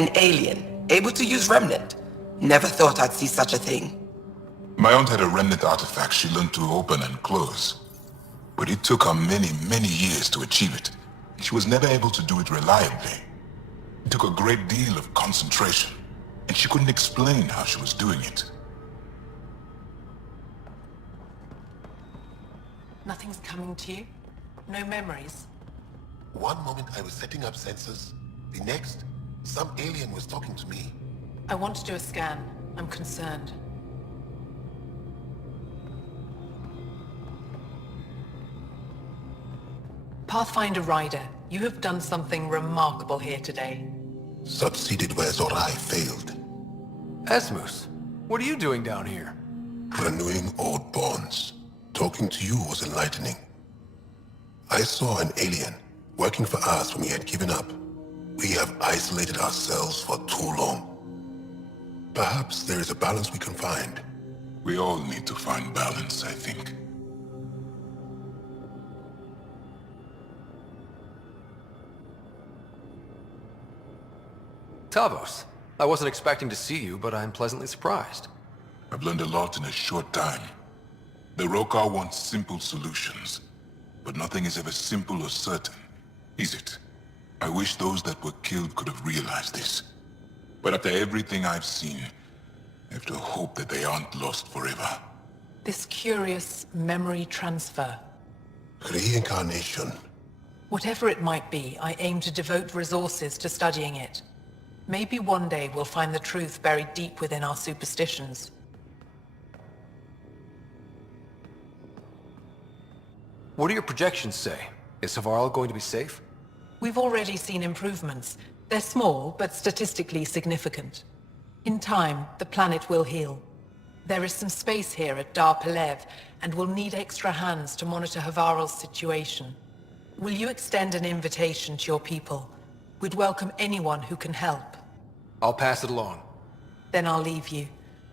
An alien, able to use Remnant. Never thought I'd see such a thing. My aunt had a Remnant artifact she learned to open and close. But it took her many, many years to achieve it. She was never able to do it reliably. It took a great deal of concentration, and she couldn't explain how she was doing it. Nothing's coming to you? No memories? One moment I was setting up sensors. The next, some alien was talking to me. I want to do a scan. I'm concerned. Pathfinder Rider, you have done something remarkable here today. Succeeded where Zorai failed. Esmus, what are you doing down here? Renewing old bonds. Talking to you was enlightening. I saw an alien working for us when we had given up. We have isolated ourselves for too long. Perhaps there is a balance we can find. We all need to find balance, I think. Tavos, I wasn't expecting to see you, but I'm pleasantly surprised. I've learned a lot in a short time. The Rokar wants simple solutions, but nothing is ever simple or certain, is it? I wish those that were killed could have realized this. But after everything I've seen, I have to hope that they aren't lost forever. This curious memory transfer. Reincarnation. Whatever it might be, I aim to devote resources to studying it. Maybe one day we'll find the truth buried deep within our superstitions. What do your projections say? Is Savarl going to be safe? We've already seen improvements. They're small, but statistically significant. In time, the planet will heal. There is some space here at Dar Pelev, and we'll need extra hands to monitor Havarl's situation. Will you extend an invitation to your people? We'd welcome anyone who can help. I'll pass it along. Then I'll leave you.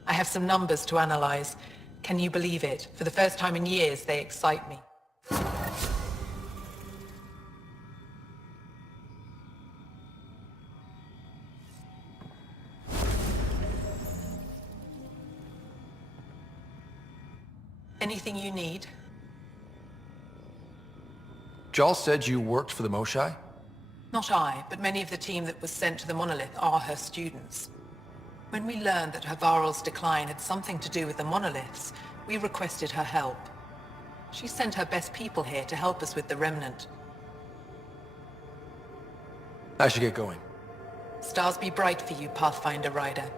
I have some numbers to analyze. Can you believe it? For the first time in years, they excite me. Anything you need? Jal said you worked for the Moshai? Not I, but many of the team that was sent to the monolith are her students. When we learned that Havarl's decline had something to do with the monoliths, we requested her help. She sent her best people here to help us with the Remnant. I should get going. Stars be bright for you, Pathfinder Rider.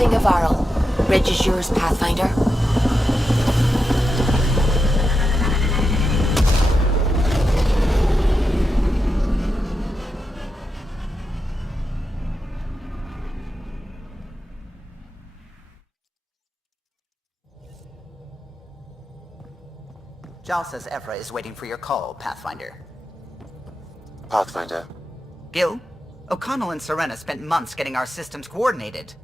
Leaving Avarl. Bridge is yours, Pathfinder. Jal says Evra is waiting for your call, Pathfinder. Pathfinder. Gil, O'Connell and Serena spent months getting our systems coordinated.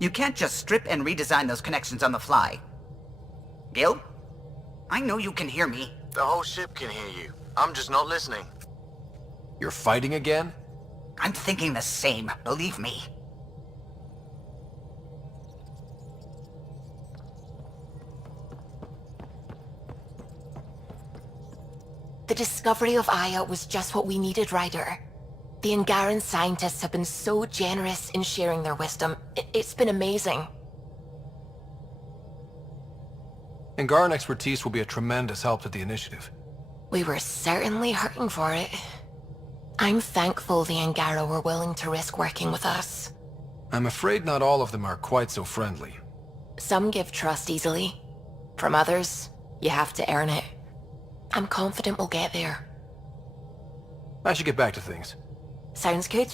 You can't just strip and redesign those connections on the fly. Gil? I know you can hear me. The whole ship can hear you. I'm just not listening. You're fighting again? I'm thinking the same, believe me. The discovery of Aya was just what we needed, Ryder. The Angaran scientists have been so generous in sharing their wisdom. It's been amazing. Angaran expertise will be a tremendous help to the initiative. We were certainly hurting for it. I'm thankful the Angara were willing to risk working with us. I'm afraid not all of them are quite so friendly. Some give trust easily. From others, you have to earn it. I'm confident we'll get there. I should get back to things. Sounds good.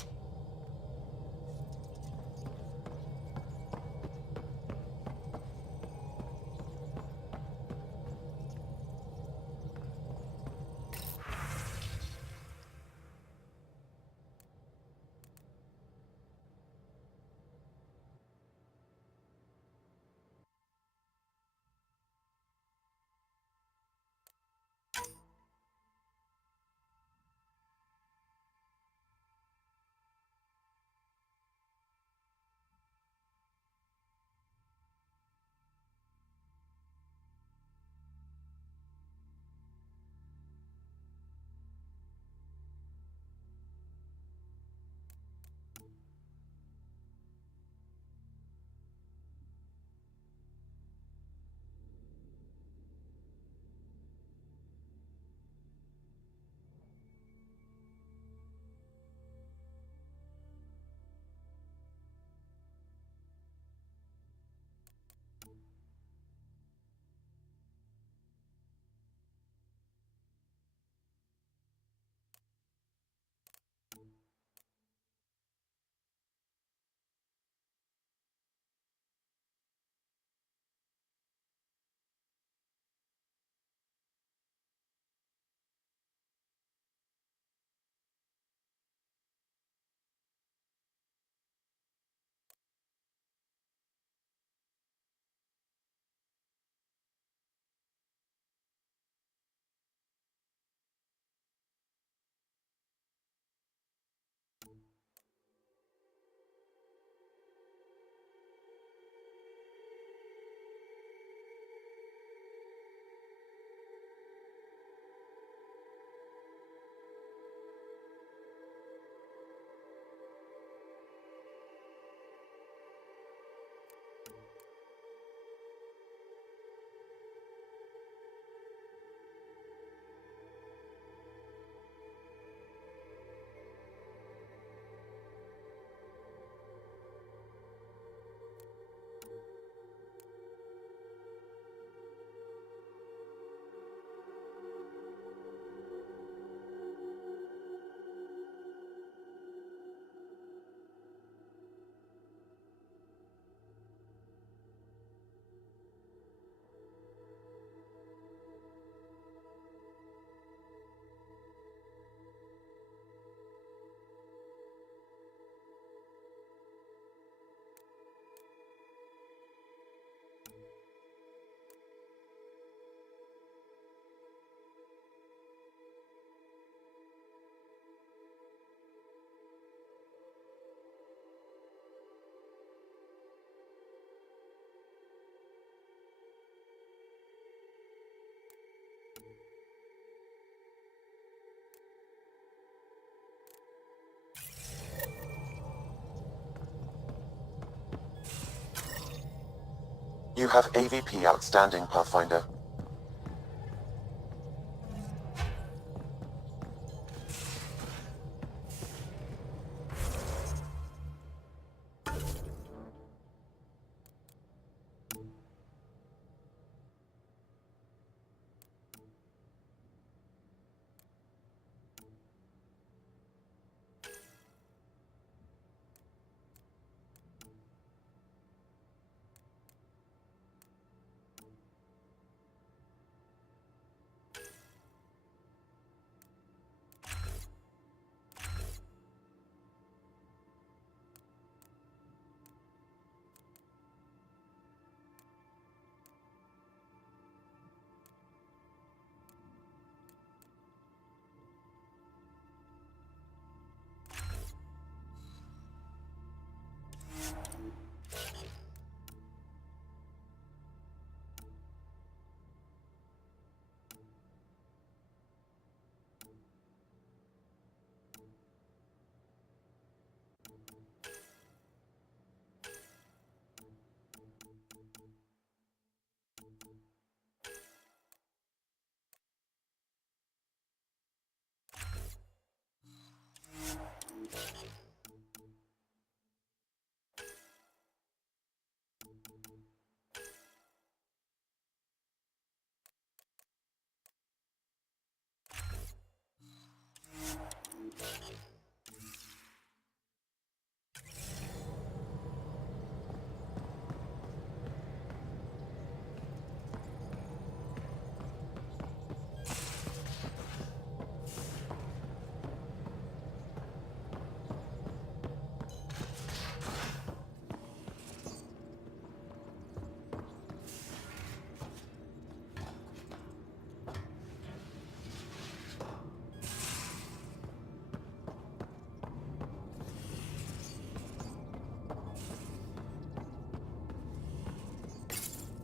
You have AVP outstanding, Pathfinder.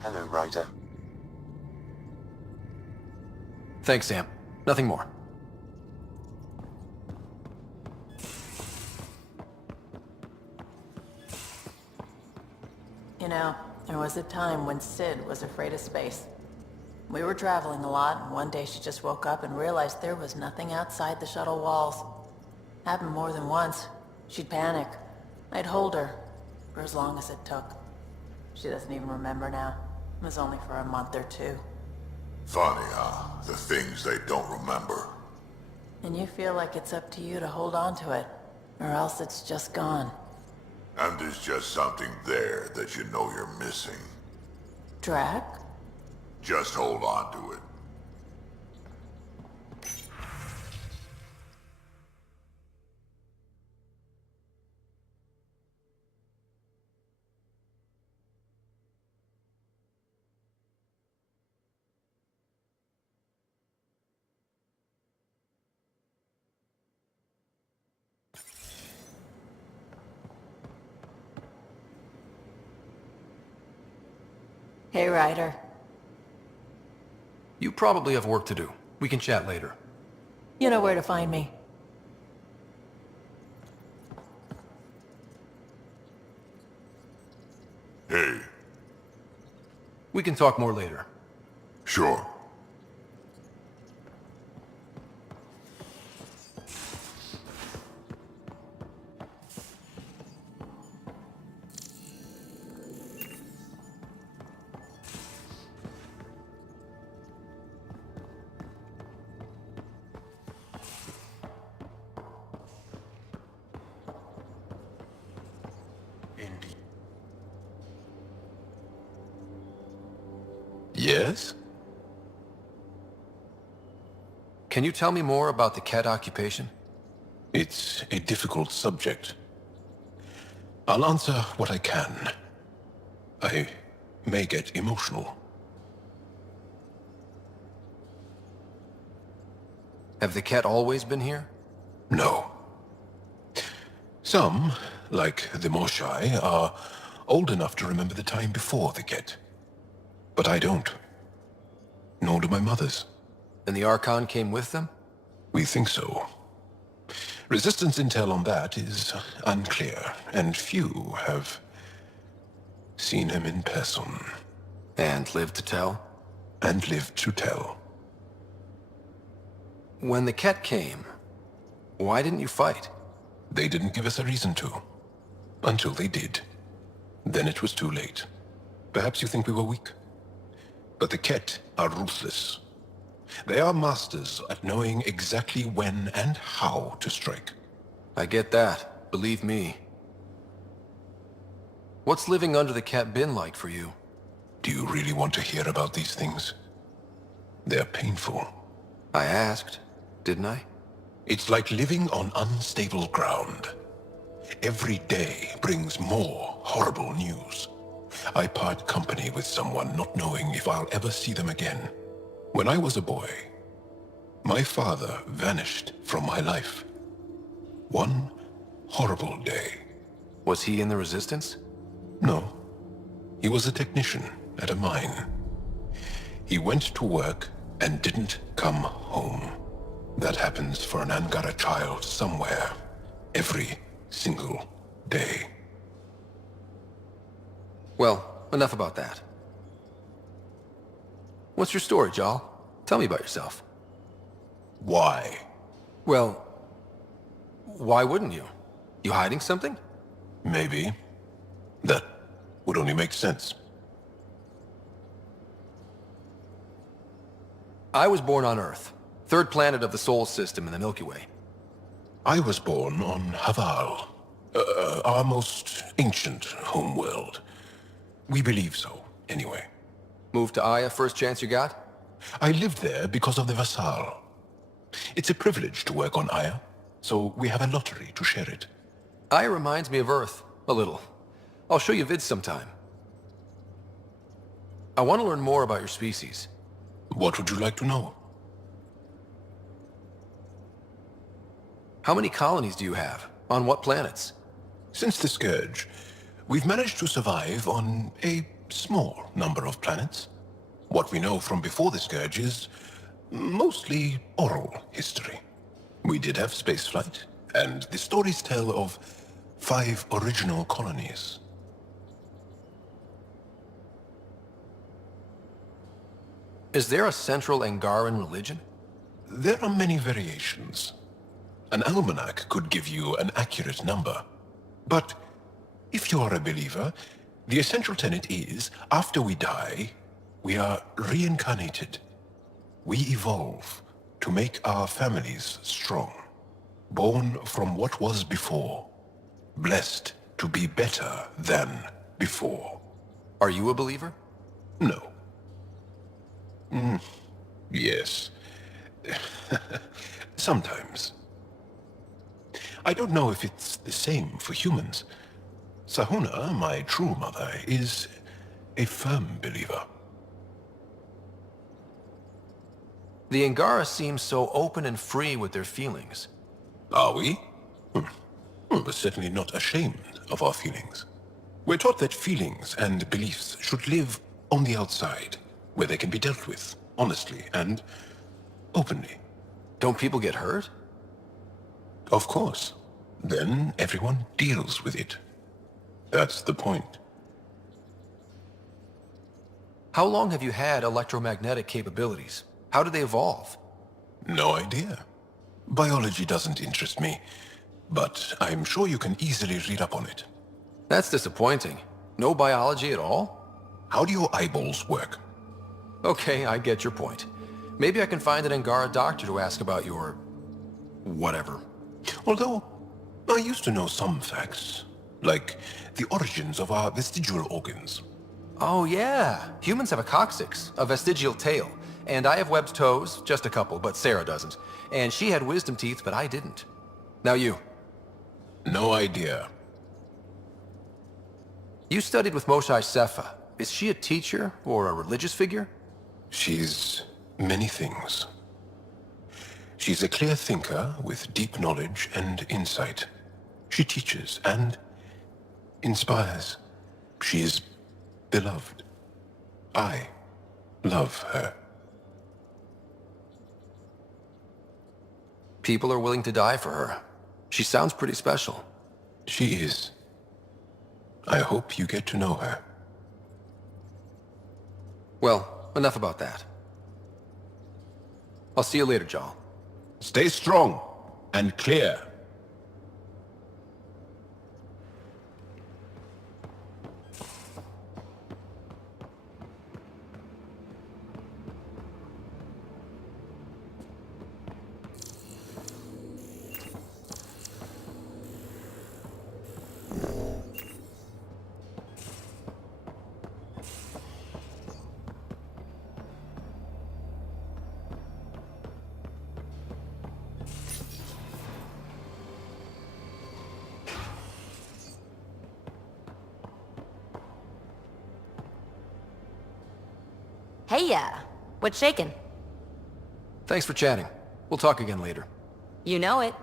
Hello, Ryder. Thanks, Sam. Nothing more. You know, there was a time when Sid was afraid of space. We were traveling a lot, and one day she just woke up and realized there was nothing outside the shuttle walls. Happened more than once. She'd panic. I'd hold her, for as long as it took. She doesn't even remember now. It was only for a month or two. Funny, huh? The things they don't remember. And you feel like it's up to you to hold on to it, or else it's just gone. And there's just something there that you know you're missing. Drac? Just hold on to it. Hey, Ryder. You probably have work to do. We can chat later. You know where to find me. Hey, We can talk more later. sure. Yes? Can you tell me more about the Ket occupation? It's a difficult subject. I'll answer what I can. I may get emotional. Have the Ket always been here? No. Some, like the Moshai, are old enough to remember the time before the Ket. But I don't. Nor do my mothers. And the Archon came with them? We think so. Resistance intel on that is unclear, and few have seen him in person. And lived to tell? And lived to tell. When the Ket came, why didn't you fight? They didn't give us a reason to. Until they did. Then it was too late. Perhaps you think we were weak. But the Ket are ruthless. They are masters at knowing exactly when and how to strike. I get that. Believe me. What's living under the Ket been like for you? Do you really want to hear about these things? They're painful. I asked, didn't I? It's like living on unstable ground. Every day brings more horrible news. I part company with someone not knowing if I'll ever see them again. When I was a boy, my father vanished from my life. One horrible day. Was he in the Resistance? No. He was a technician at a mine. He went to work and didn't come home. That happens for an Angara child somewhere, every single day. Well, enough about that. What's your story, Jal? Tell me about yourself. Why? Well, why wouldn't you? You hiding something? Maybe. That would only make sense. I was born on Earth, third planet of the Sol system in the Milky Way. I was born on Haval, our most ancient homeworld. We believe so, anyway. Moved to Aya first chance you got? I lived there because of the Vassal. It's a privilege to work on Aya, so we have a lottery to share it. Aya reminds me of Earth, a little. I'll show you vids sometime. I want to learn more about your species. What would you like to know? How many colonies do you have? On what planets? Since the Scourge, we've managed to survive on a small number of planets. What we know from before the Scourge is mostly oral history. We did have spaceflight, and the stories tell of 5 original colonies. Is there a central Angaran religion? There are many variations. An almanac could give you an accurate number. But if you are a believer, the essential tenet is, after we die, we are reincarnated. We evolve to make our families strong. Born from what was before. Blessed to be better than before. Are you a believer? No. Yes. Sometimes. I don't know if it's the same for humans. Sahuna, my true mother, is a firm believer. The Angara seem so open and free with their feelings. Are we? We're certainly not ashamed of our feelings. We're taught that feelings and beliefs should live on the outside, where they can be dealt with, honestly and openly. Don't people get hurt? Of course. Then everyone deals with it. That's the point. How long have you had electromagnetic capabilities? How did they evolve? No idea. Biology doesn't interest me, but I'm sure you can easily read up on it. That's disappointing. No biology at all? How do your eyeballs work? Okay, I get your point. Maybe I can find an Angara doctor to ask about your... whatever. Although, I used to know some facts, like the origins of our vestigial organs. Oh yeah, humans have a coccyx, a vestigial tail, and I have webbed toes, just a couple, but Sarah doesn't. And she had wisdom teeth, but I didn't. Now you. No idea. You studied with Moshae Sefa. Is she a teacher or a religious figure? She's many things. She's a clear thinker with deep knowledge and insight. She teaches and inspires. She is beloved. I love her. People are willing to die for her. She sounds pretty special. She is. I hope you get to know her. Well, enough about that. I'll see you later, Jal. Stay strong and clear. Hey, what's shaking? Thanks for chatting. We'll talk again later. You know it.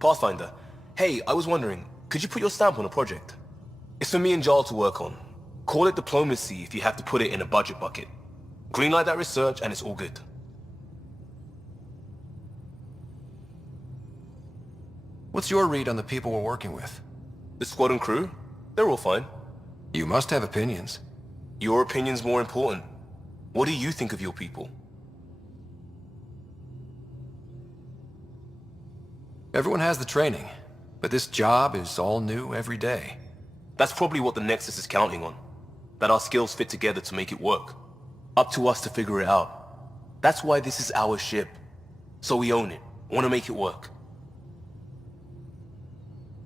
Pathfinder, hey, I was wondering, could you put your stamp on a project? It's for me and Jarl to work on. Call it diplomacy if you have to put it in a budget bucket. Greenlight that research and it's all good. What's your read on the people we're working with? The squad and crew? They're all fine. You must have opinions. Your opinion's more important. What do you think of your people? Everyone has the training, but this job is all new every day. That's probably what the Nexus is counting on. That our skills fit together to make it work. Up to us to figure it out. That's why this is our ship. So we own it. Want to make it work.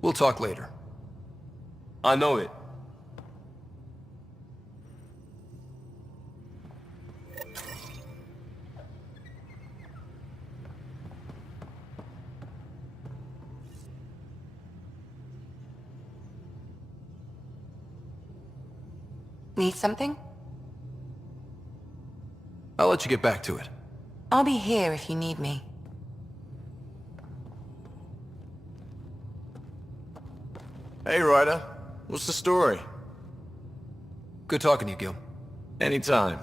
We'll talk later. I know it. Need something? I'll let you get back to it. I'll be here if you need me. Hey, Ryder. What's the story? Good talking to you, Gil. Anytime.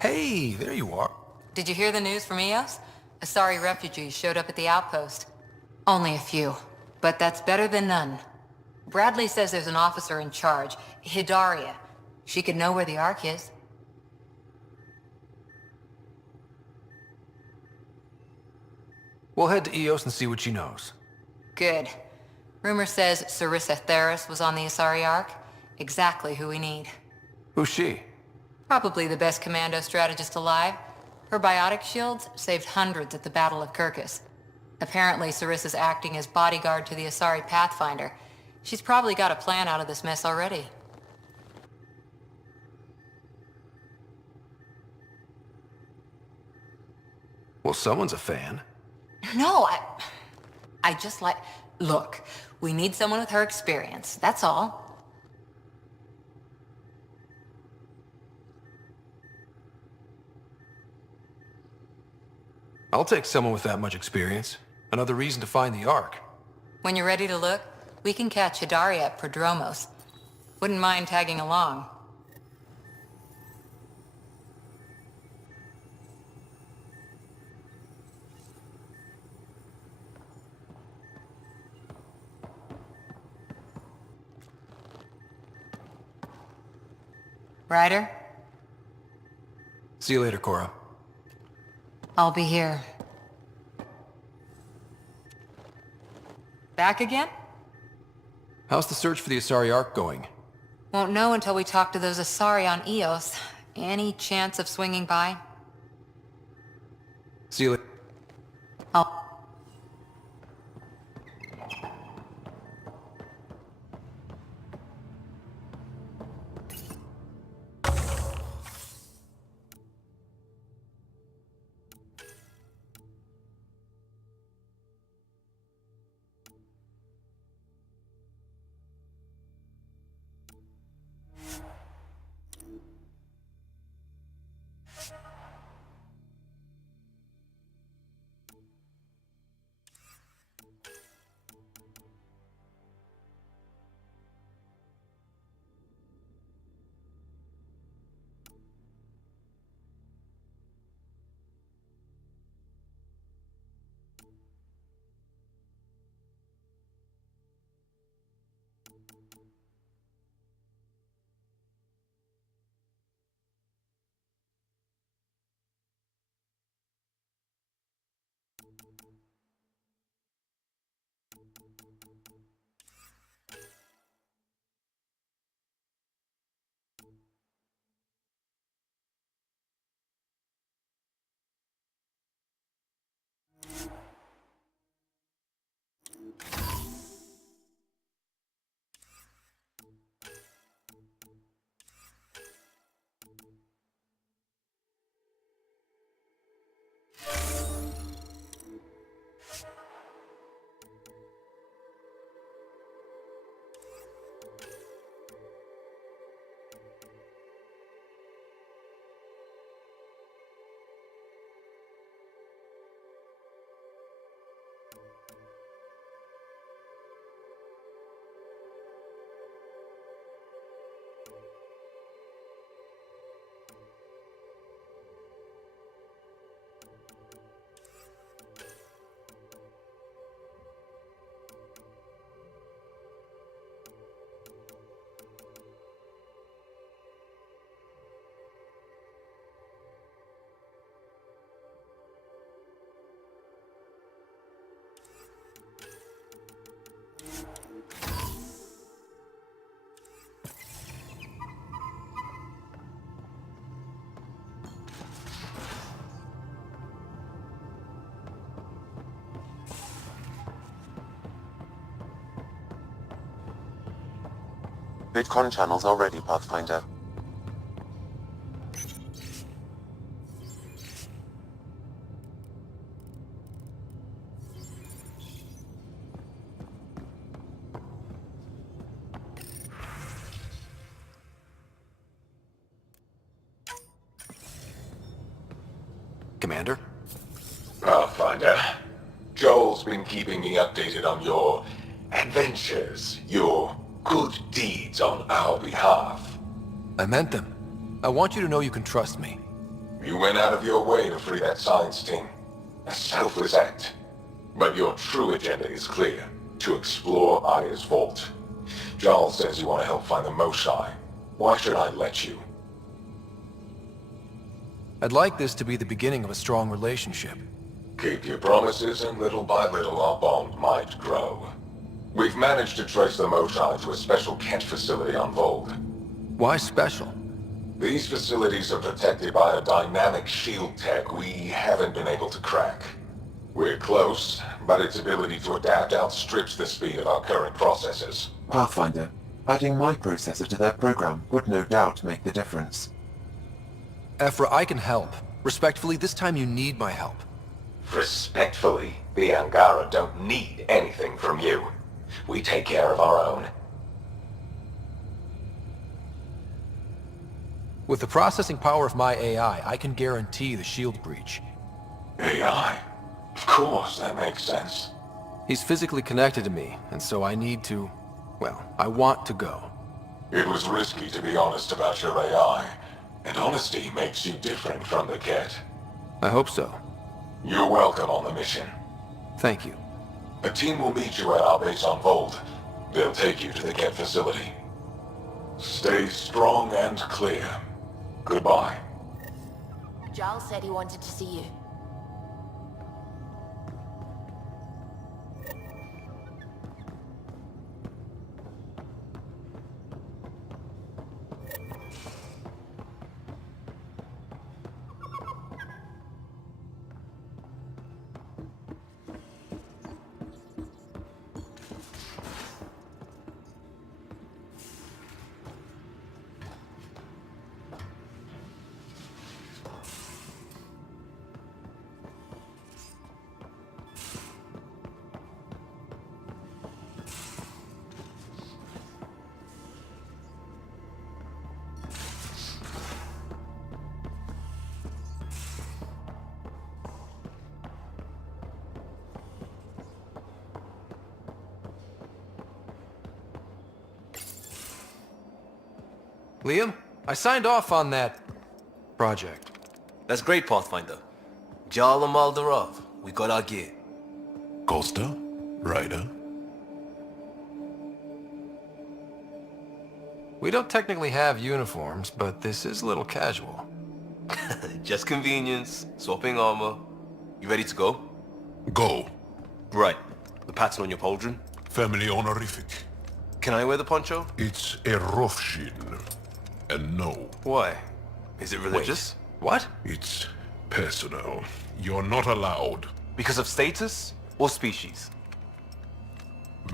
Hey, there you are. Did you hear the news from Eos? Asari refugees showed up at the outpost. Only a few, but that's better than none. Bradley says there's an officer in charge, Hidaria. She could know where the Ark is. We'll head to Eos and see what she knows. Good. Rumor says Sarissa Theris was on the Asari Ark. Exactly who we need. Who's she? Probably the best commando strategist alive. Her biotic shields saved hundreds at the Battle of Kirkus. Apparently, Sarissa's acting as bodyguard to the Asari Pathfinder. She's probably got a plan out of this mess already. Well, someone's a fan. No, I just like... Look, we need someone with her experience, that's all. I'll take someone with that much experience. Another reason to find the Ark. When you're ready to look, we can catch Hidaria at Prodromos. Wouldn't mind tagging along. Ryder? See you later, Cora. I'll be here. Back again? How's the search for the Asari Ark going? Won't know until we talk to those Asari on Eos. Any chance of swinging by? See you later. I'll... VidCon channels are ready, Pathfinder. Commander? Pathfinder, Joel's been keeping me updated on your adventures, your good deeds on our behalf. I meant them. I want you to know you can trust me. You went out of your way to free that science team. A selfless act. But your true agenda is clear. To explore Aya's vault. Joel says you want to help find the Mosai. Why should I let you? I'd like this to be the beginning of a strong relationship. Keep your promises, and little by little our bond might grow. We've managed to trace the Mosai to a special Kent facility on Vold. Why special? These facilities are protected by a dynamic shield tech we haven't been able to crack. We're close, but its ability to adapt outstrips the speed of our current processors. Pathfinder, adding my processor to their program would no doubt make the difference. Ephra, I can help. Respectfully, this time you need my help. Respectfully, the Angara don't need anything from you. We take care of our own. With the processing power of my AI, I can guarantee the shield breach. AI? Of course, that makes sense. He's physically connected to me, and so I need to... well, I want to go. It was risky to be honest about your AI, and honesty makes you different from the Ket. I hope so. You're welcome on the mission. Thank you. A team will meet you at our base on Vold. They'll take you to the Ket facility. Stay strong and clear. Goodbye. Giles said he wanted to see you. Liam, I signed off on that... project. That's great, Pathfinder. Jal and Maldarov, we got our gear. Costa? Ryder? We don't technically have uniforms, but this is a little casual. Just convenience, swapping armor. You ready to go? Go. Right. The pattern on your pauldron? Family honorific. Can I wear the poncho? It's a Rofshin. And no, Why? Is it religious? What? it's personal. You're not allowed. Because of status or species?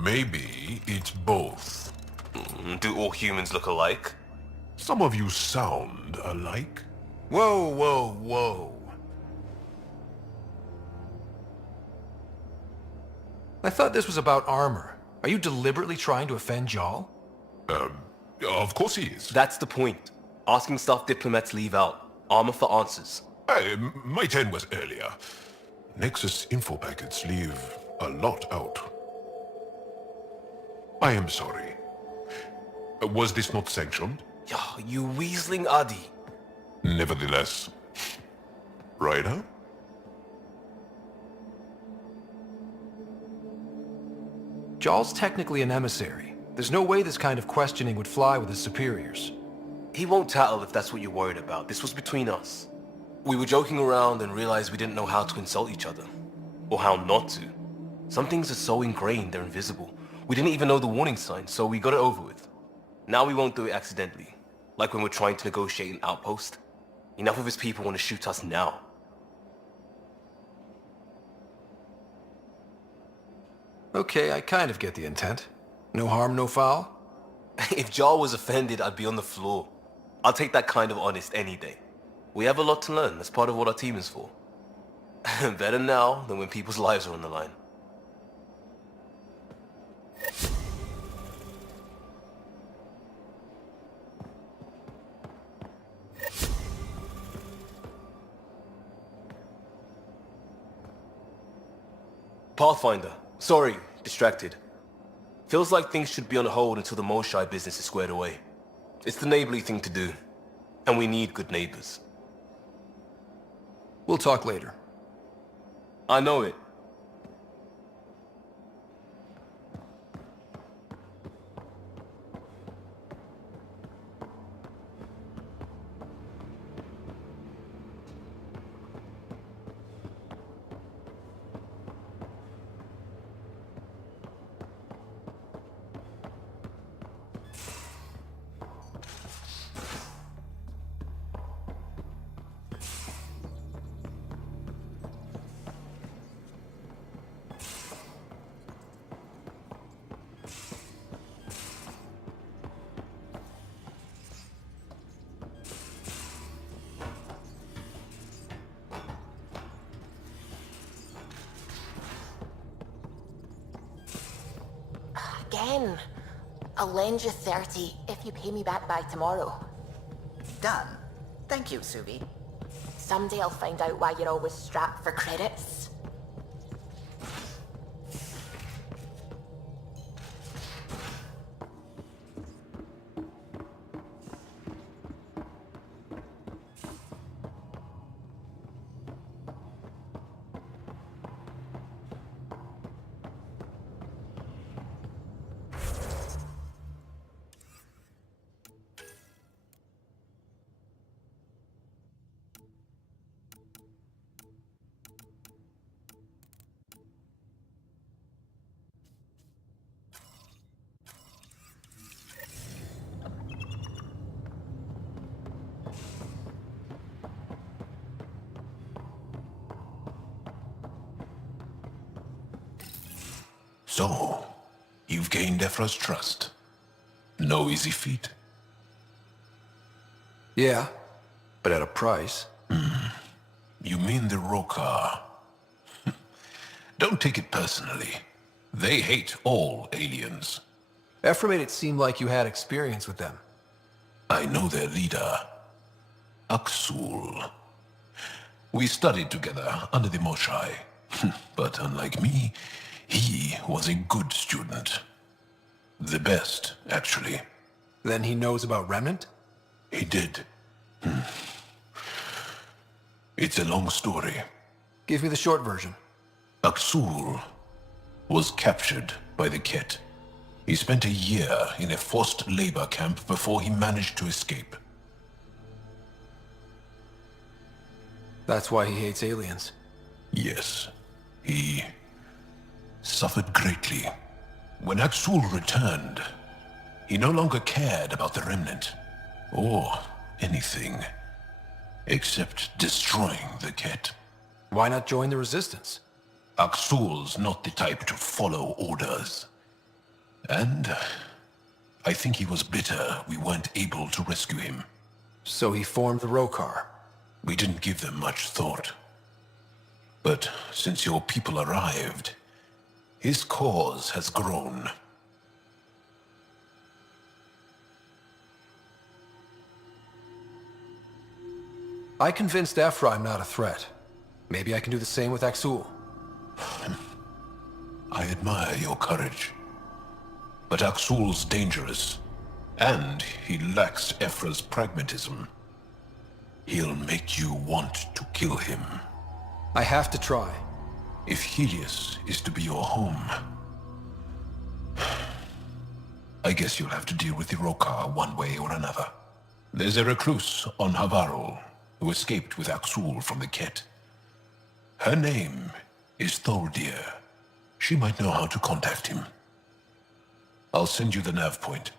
Maybe it's both. Do all humans look alike? Some of you sound alike. Whoa, whoa, whoa. I thought this was about armor. Are you deliberately trying to offend Jal? Of course he is. That's the point. Asking stuff diplomats leave out. Armor for answers. My turn was earlier. Nexus info packets leave a lot out. I am sorry. Was this not sanctioned? Yeah, you weaseling Adi. Nevertheless. Ryder? Jal's technically an emissary. There's no way this kind of questioning would fly with his superiors. He won't tattle if that's what you're worried about. This was between us. We were joking around and realized we didn't know how to insult each other. Or how not to. Some things are so ingrained they're invisible. We didn't even know the warning sign, so we got it over with. Now we won't do it accidentally. Like when we're trying to negotiate an outpost. Enough of his people want to shoot us now. Okay, I kind of get the intent. No harm, no foul. If Jar was offended, I'd be on the floor. I'll take that kind of honest any day. We have a lot to learn. That's part of what our team is for. Better now than when people's lives are on the line. Pathfinder. Sorry, distracted. Feels like things should be on hold until the Moshai business is squared away. It's the neighborly thing to do, and we need good neighbors. We'll talk later. I know it. Again. I'll lend you 30 if you pay me back by tomorrow. Done. Thank you, Suvi. Someday I'll find out why you're always strapped for credits. So, you've gained Ephra's trust. No easy feat. Yeah, but at a price. You mean the Rokar? Don't take it personally. They hate all aliens. Ephra made it seem like you had experience with them. I know their leader, Aksul. We studied together under the Moshai. But unlike me, he was a good student. The best, actually. Then he knows about Remnant? He did. It's a long story. Give me the short version. Aksul was captured by the Ket. He spent a year in a forced labor camp before he managed to escape. That's why he hates aliens. Yes, he suffered greatly. When Aksul returned, he no longer cared about the Remnant, or anything, except destroying the Ket. Why not join the Resistance? Aksul's not the type to follow orders. And I think he was bitter we weren't able to rescue him. So he formed the Rokar. We didn't give them much thought. But since your people arrived, his cause has grown. I convinced Ephra I'm not a threat. Maybe I can do the same with Aksul. I admire your courage. But Aksul's dangerous, and he lacks Ephra's pragmatism. He'll make you want to kill him. I have to try. If Helios is to be your home, I guess you'll have to deal with the Rokar one way or another. There's a recluse on Havarul who escaped with Aksul from the Ket. Her name is Tholdir. She might know how to contact him. I'll send you the nav point.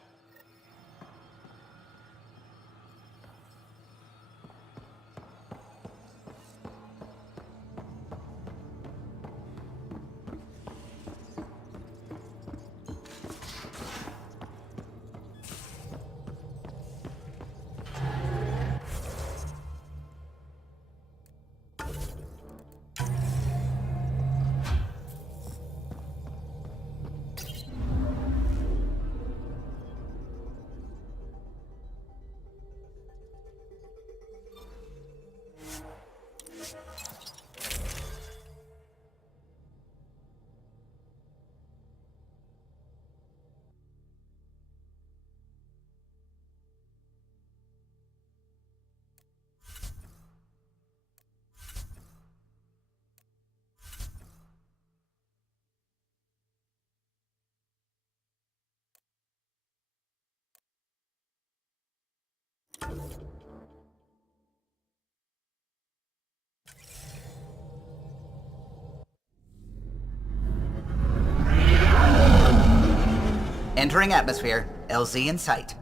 Entering atmosphere. LZ in sight.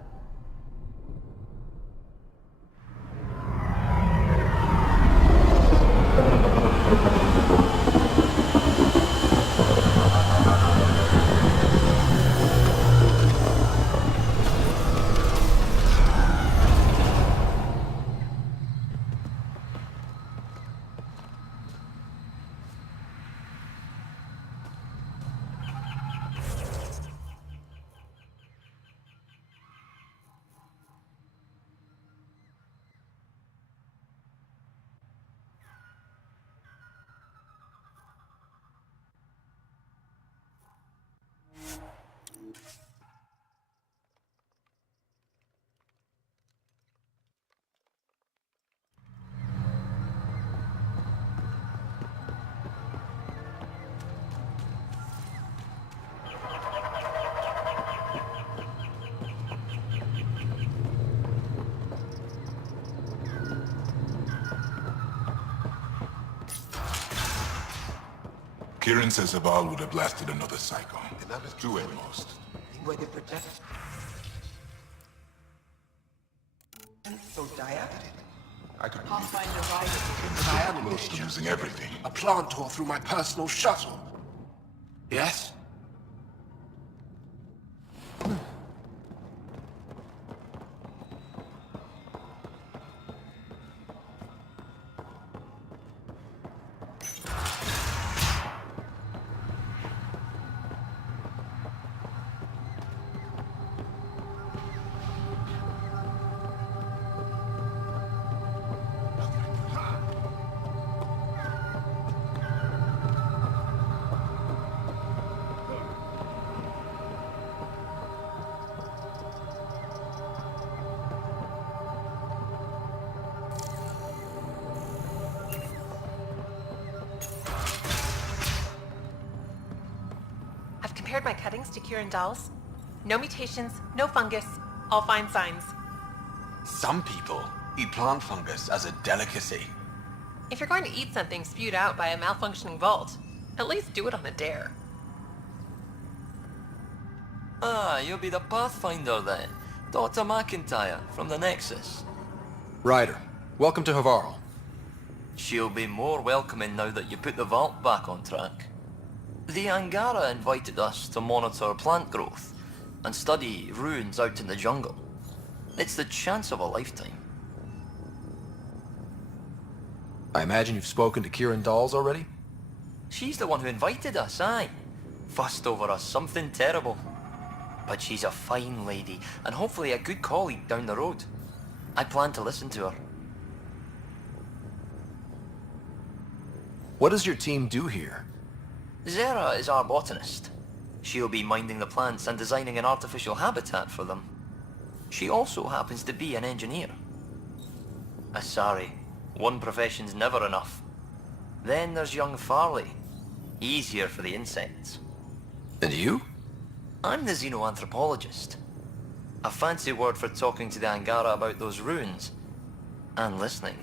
Kieran says Zaval would have lasted another cycle. Two at most. So diaphanous. I could believe Pathfinder Ryder it. Close to losing everything. A plantor through my personal shuttle. Yes? I've compared my cuttings to Kieran Dahl's. No mutations, no fungus, all fine signs. Some people eat plant fungus as a delicacy. If you're going to eat something spewed out by a malfunctioning vault, at least do it on a dare. Ah, you'll be the Pathfinder then. Dr. McIntyre from the Nexus. Ryder, welcome to Havarl. She'll be more welcoming now that you put the vault back on track. The Angara invited us to monitor plant growth and study ruins out in the jungle. It's the chance of a lifetime. I imagine you've spoken to Kieran Dawes already? She's the one who invited us, aye. Fussed over us something terrible. But she's a fine lady, and hopefully a good colleague down the road. I plan to listen to her. What does your team do here? Zera is our botanist. She'll be minding the plants and designing an artificial habitat for them. She also happens to be an engineer. Sorry, one profession's never enough. Then there's young Farley. He's here for the insects. And you? I'm the xenoanthropologist. A fancy word for talking to the Angara about those ruins. And listening.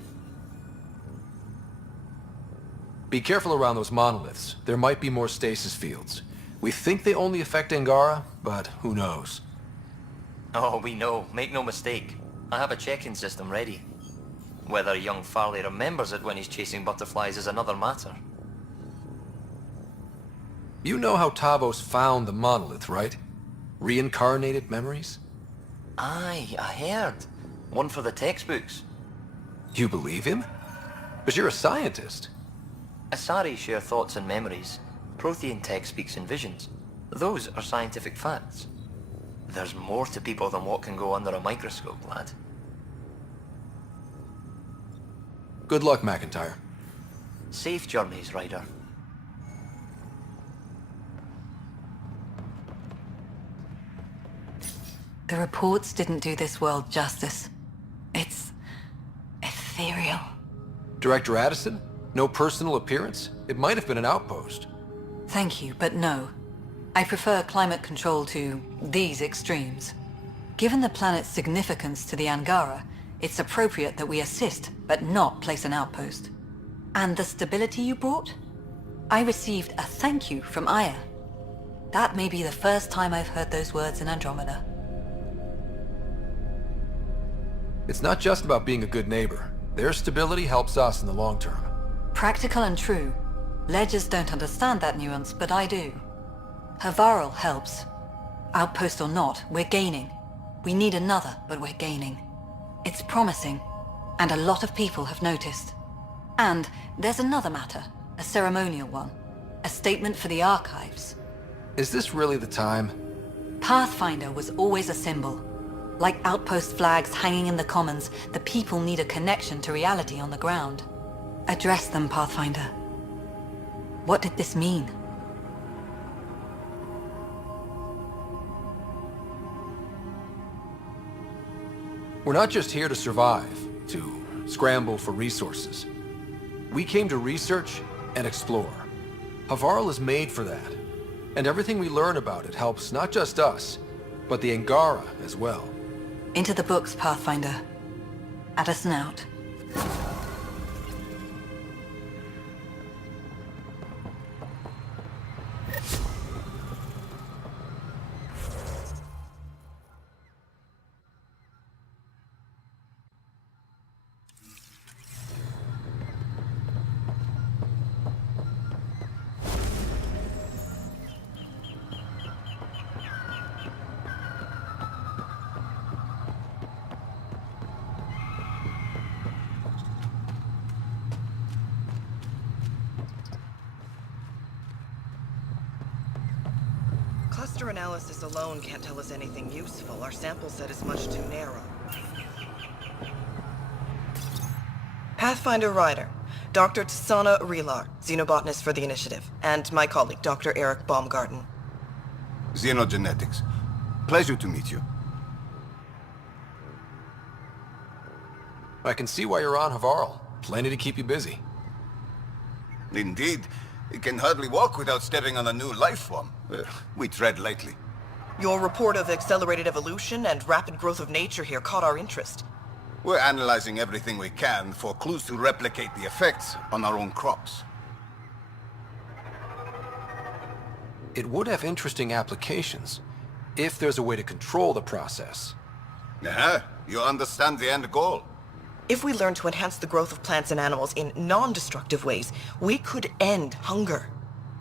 Be careful around those monoliths. There might be more stasis fields. We think they only affect Angara, but who knows? Oh, we know. Make no mistake. I have a check-in system ready. Whether young Farley remembers it when he's chasing butterflies is another matter. You know how Tavos found the monolith, right? Reincarnated memories? Aye, I heard. One for the textbooks. You believe him? But you're a scientist. Asari share thoughts and memories. Prothean tech speaks in visions. Those are scientific facts. There's more to people than what can go under a microscope, lad. Good luck, McIntyre. Safe journeys, Ryder. The reports didn't do this world justice. It's ethereal. Director Addison? No personal appearance? It might have been an outpost. Thank you, but no. I prefer climate control to these extremes. Given the planet's significance to the Angara, It's appropriate that we assist, but not place an outpost. And the stability you brought? I received a thank you from Aya. That may be the first time I've heard those words in Andromeda. It's not just about being a good neighbor. Their stability helps us in the long term. Practical and true. Ledgers don't understand that nuance, but I do. Havarl helps. Outpost or not, we're gaining. We need another, but we're gaining. It's promising, and a lot of people have noticed. And there's another matter, a ceremonial one. A statement for the archives. Is this really the time? Pathfinder was always a symbol. Like outpost flags hanging in the commons, the people need a connection to reality on the ground. Address them, Pathfinder. What did this mean? We're not just here to survive, to scramble for resources. We came to research and explore. Havarl is made for that. And everything we learn about it helps not just us, but the Angara as well. Into the books, Pathfinder. At a snout. Cluster analysis alone can't tell us anything useful. Our sample set is much too narrow. Pathfinder Ryder, Dr. Tsana Relar, xenobotanist for the Initiative, and my colleague, Dr. Eric Baumgarten. Xenogenetics. Pleasure to meet you. I can see why you're on Havarl. Plenty to keep you busy. Indeed. It can hardly walk without stepping on a new life form. We tread lightly. Your report of accelerated evolution and rapid growth of nature here caught our interest. We're analyzing everything we can for clues to replicate the effects on our own crops. It would have interesting applications, if there's a way to control the process. You understand the end goal. If we learn to enhance the growth of plants and animals in non-destructive ways, we could end hunger.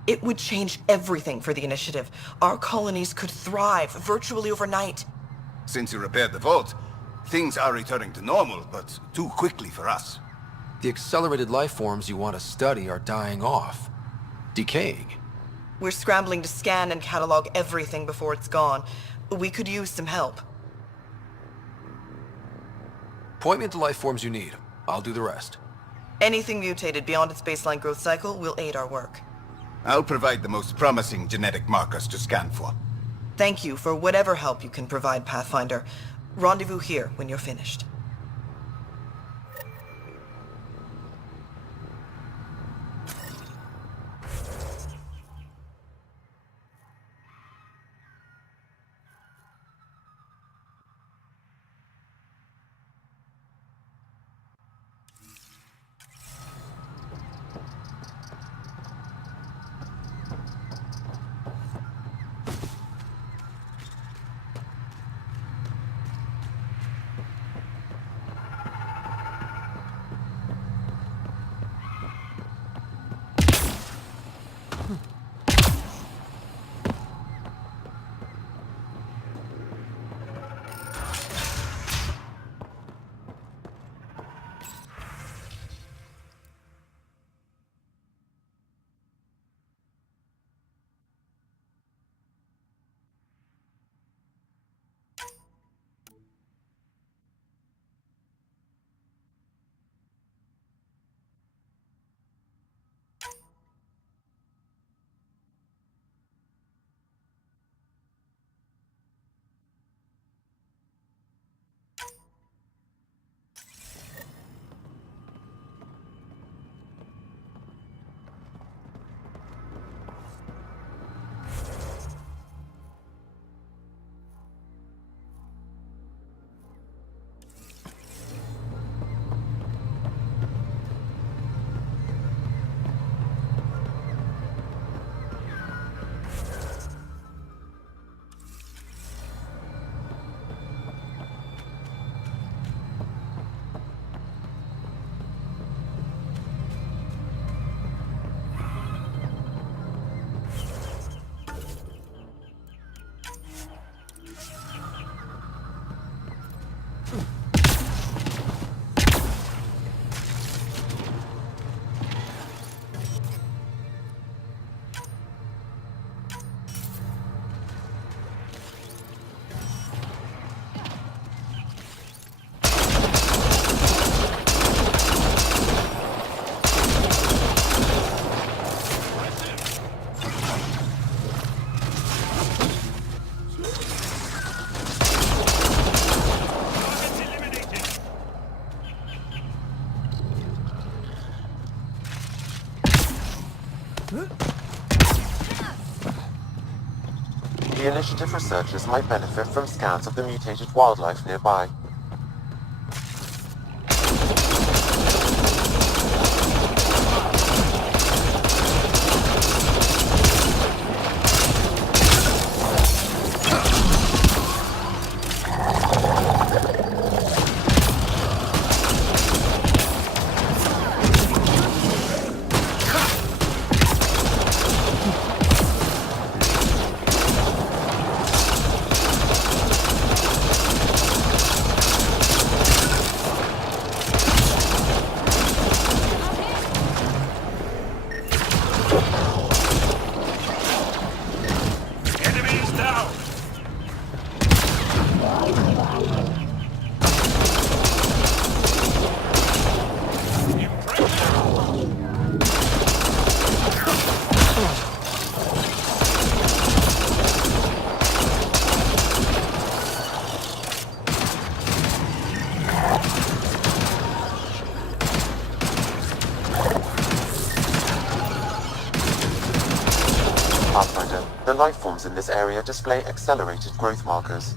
It would change everything for the Initiative. Our colonies could thrive virtually overnight. Since you repaired the vault, things are returning to normal, but too quickly for us. The accelerated life forms you want to study are dying off. Decaying. We're scrambling to scan and catalog everything before it's gone. We could use some help. Point me to life forms you need. I'll do the rest. Anything mutated beyond its baseline growth cycle will aid our work. I'll provide the most promising genetic markers to scan for. Thank you for whatever help you can provide, Pathfinder. Rendezvous here when you're finished. The Initiative researchers might benefit from scans of the mutated wildlife nearby. Pathfinder, the life forms in this area display accelerated growth markers.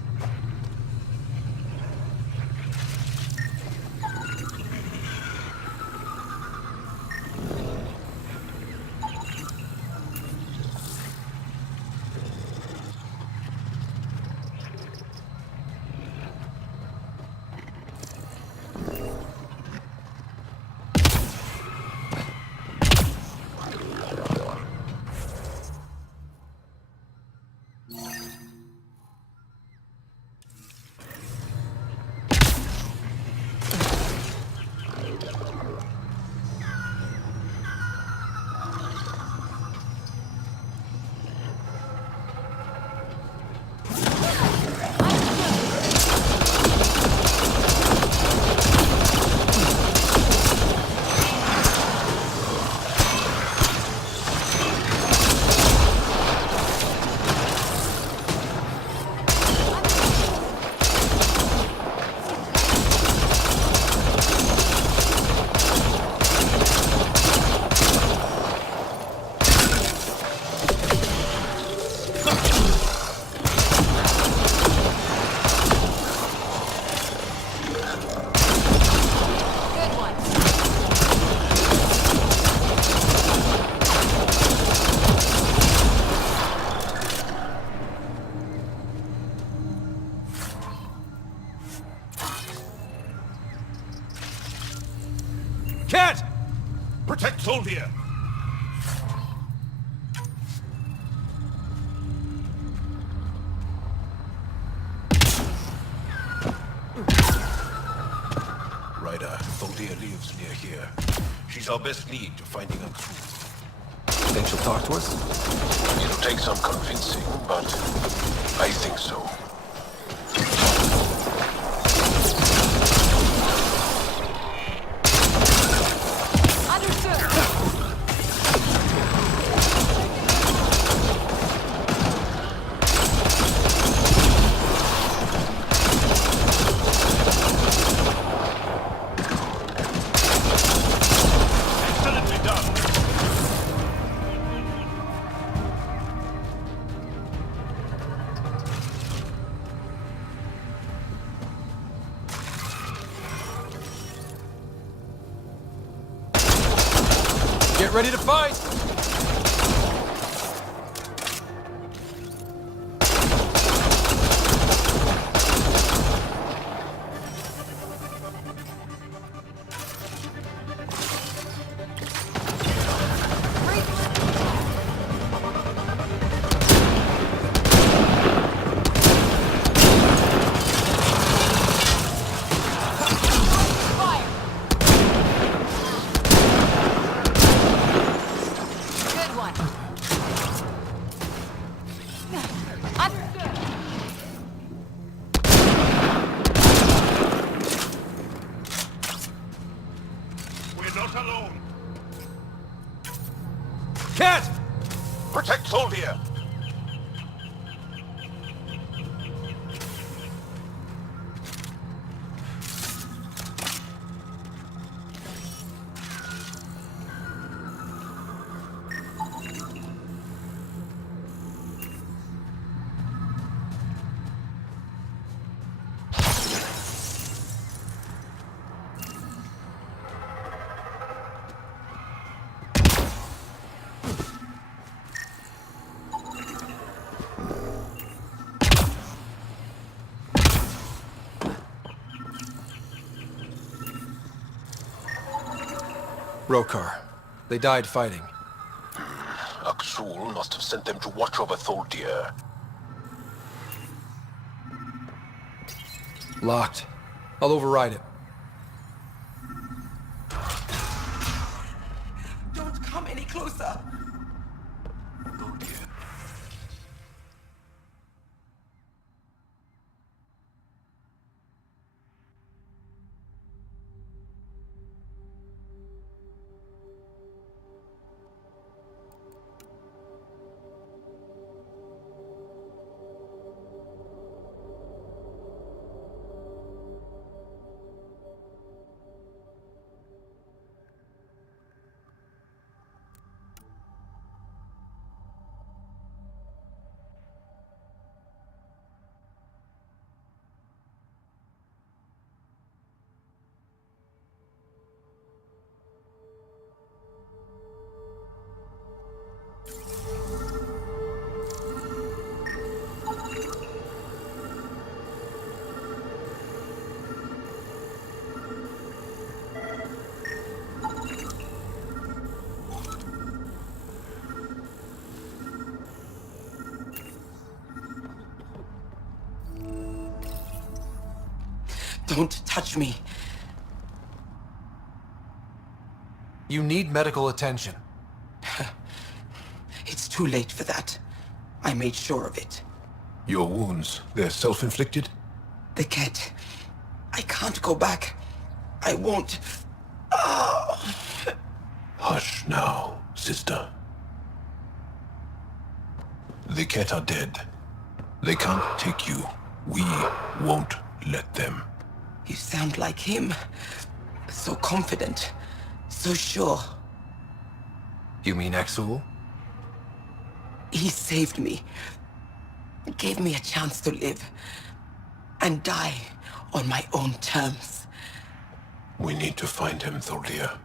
Cat! Protect Soldier! Ryder, Soldier lives near here. She's our best lead to finding out truth. Think she'll talk to us? It'll take some convincing, but I think so. Get ready to fight! Cat! Protect Soldier! Rokar. They died fighting. Aksul must have sent them to watch over Tholdir. Locked. I'll override it. Don't come any closer. Don't touch me. You need medical attention. It's too late for that. I made sure of it. Your wounds, they're self-inflicted? The cat. I can't go back. I won't. Oh. Hush now, sister. The Ket are dead. They can't take you. We won't let them. You sound like him. So confident. So sure. You mean Aksul? He saved me. Gave me a chance to live. And die on my own terms. We need to find him, Tholdir.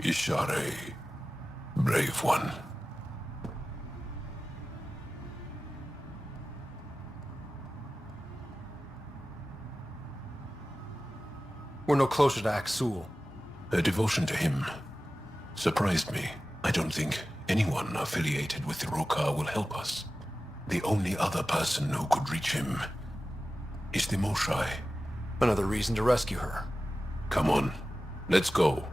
Ishare, brave one. We're no closer to Aksul. Her devotion to him surprised me. I don't think anyone affiliated with the Rokar will help us. The only other person who could reach him is the Moshai. Another reason to rescue her. Come on, let's go.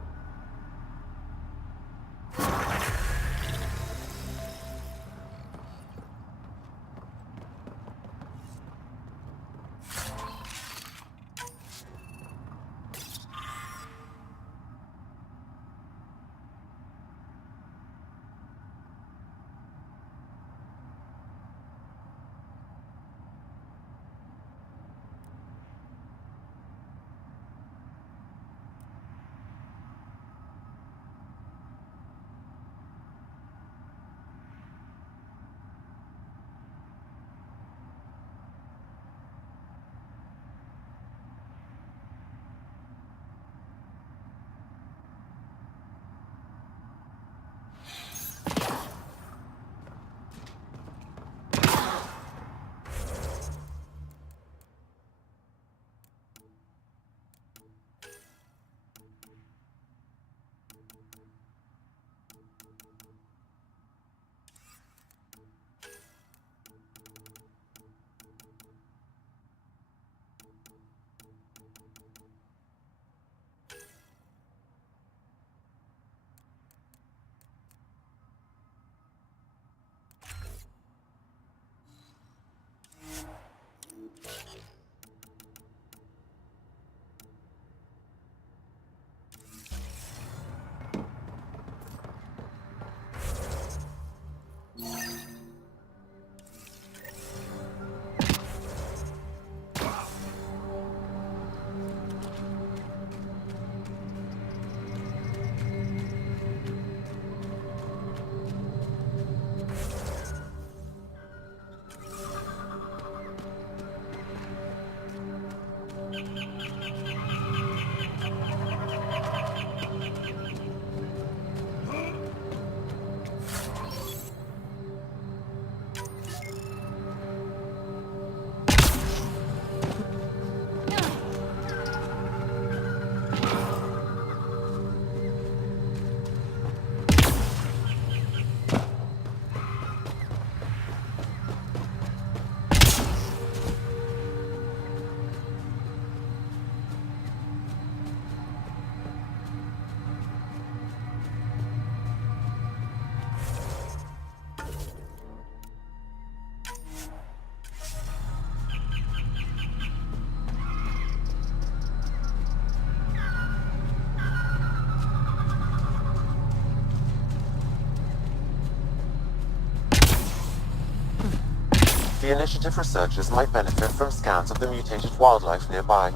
The Initiative researchers might benefit from scans of the mutated wildlife nearby.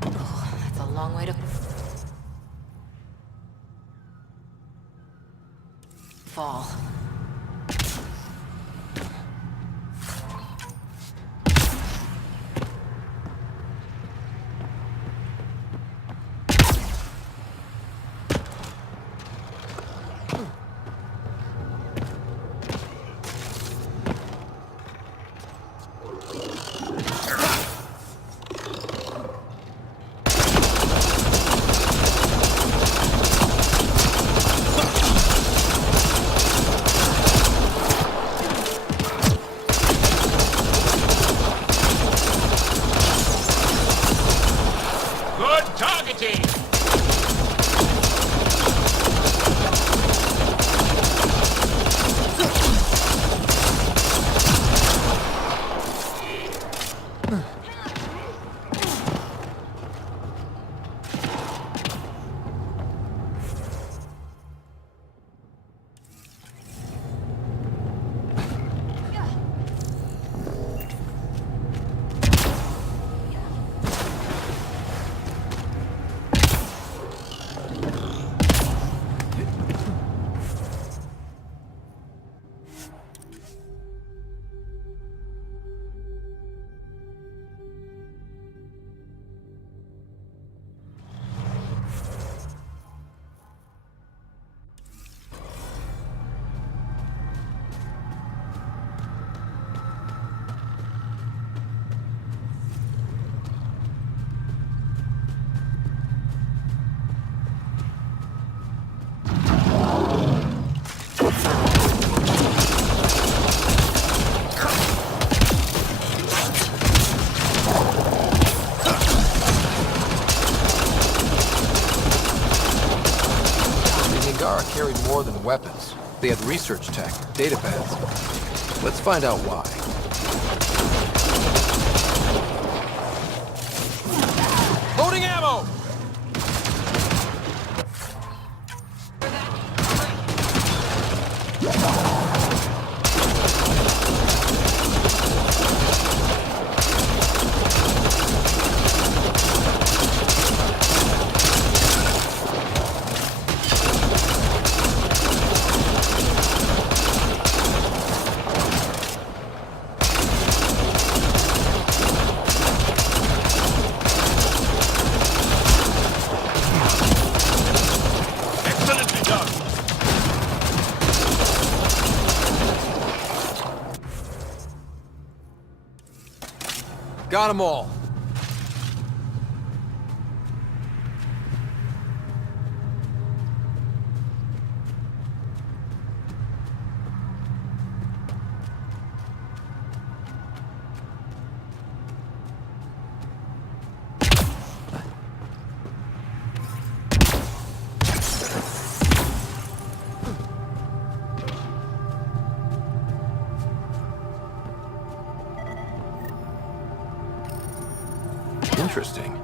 That's a long way to fall. Good targeting! Carried more than weapons. They had research tech, data pads. Let's find out why. Loading ammo! Got them all. Interesting.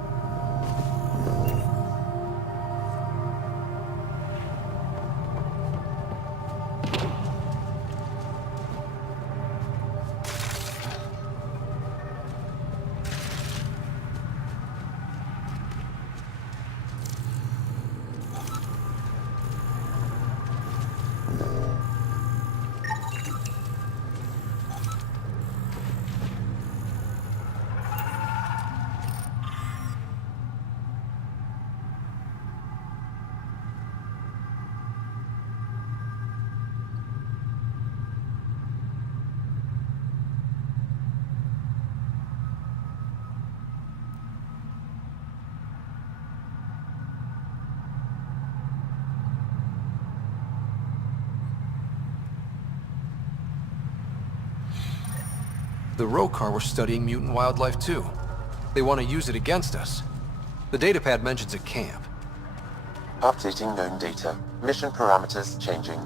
The Rokar were studying mutant wildlife too. They want to use it against us. The datapad mentions a camp. Updating known data. Mission parameters changing.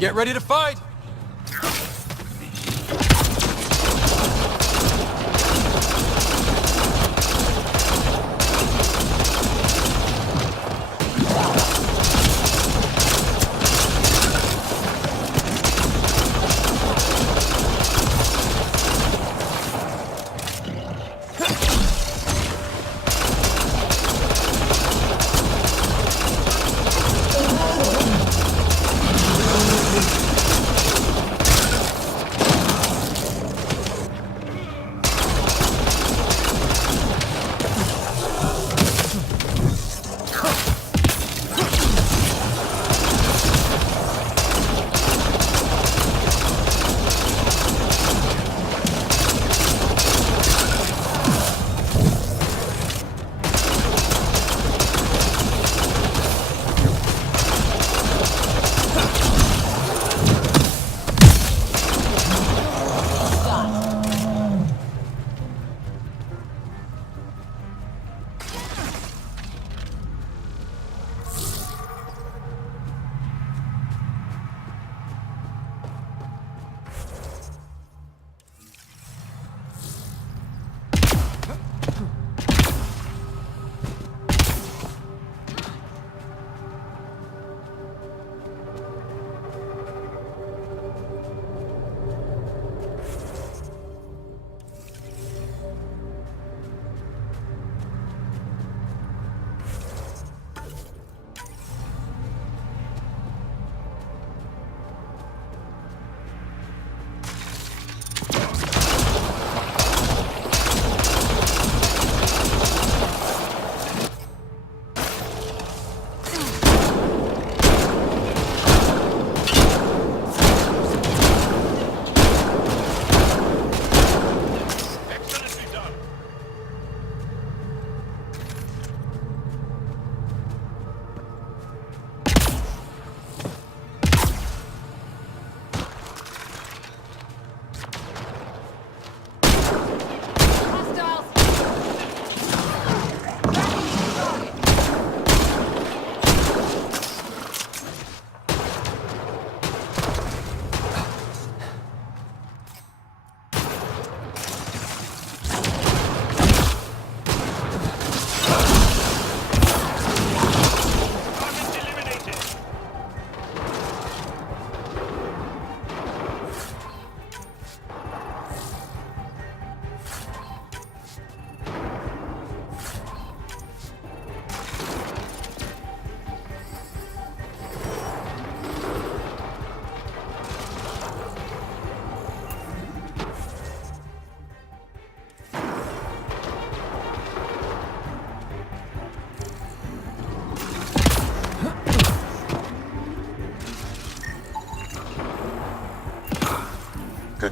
Get ready to fight!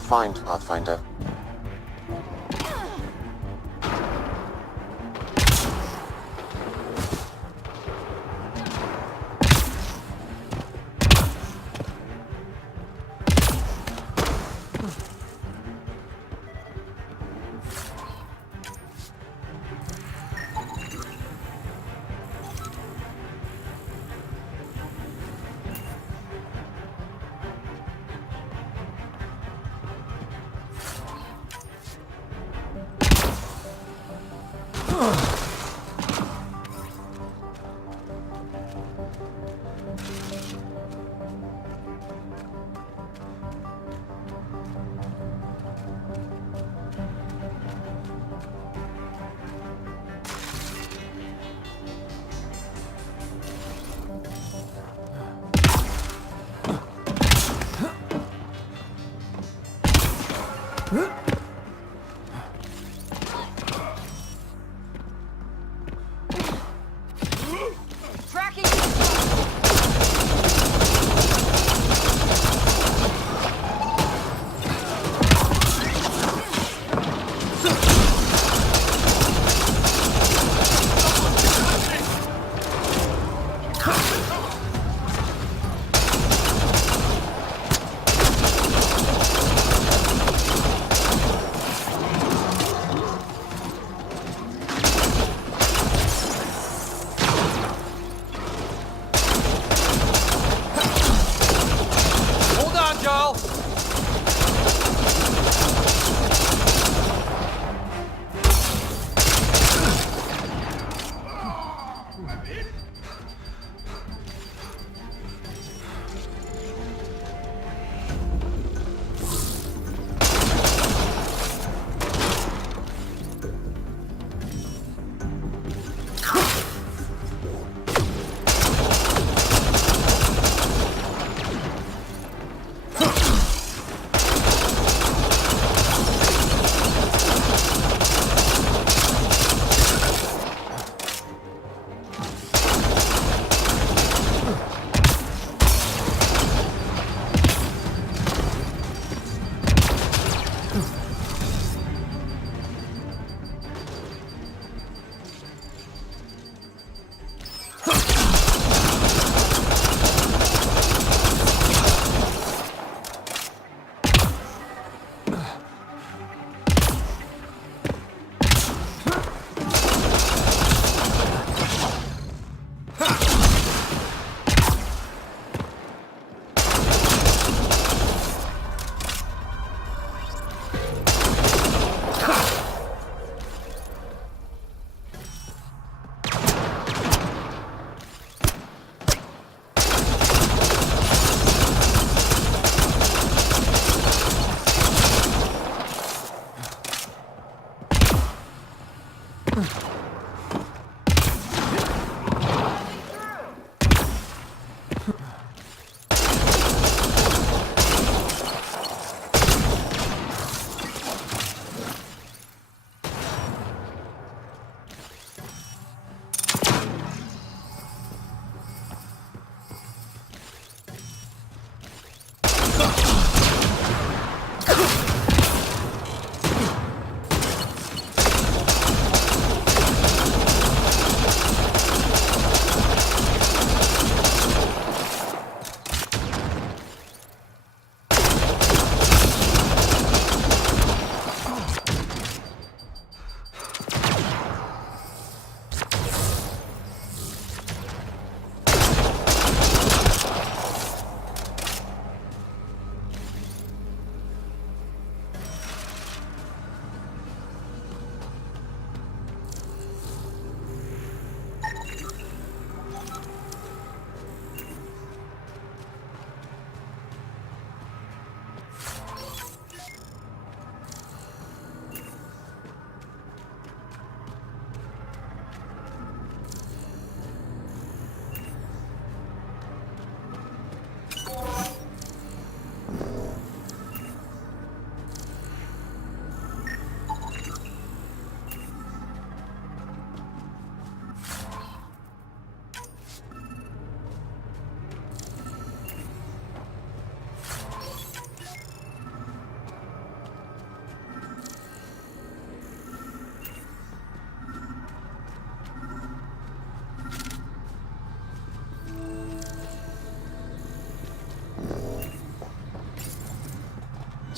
find, Pathfinder?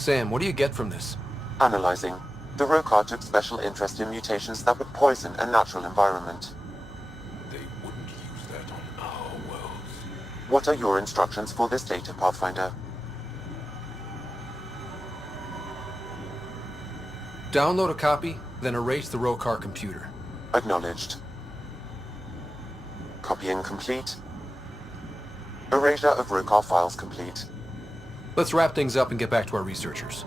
Sam, what do you get from this? Analyzing. The Rokar took special interest in mutations that would poison a natural environment. They wouldn't use that on our worlds. What are your instructions for this data, Pathfinder? Download a copy, then erase the Rokar computer. Acknowledged. Copying complete. Erasure of Rokar files complete. Let's wrap things up and get back to our researchers.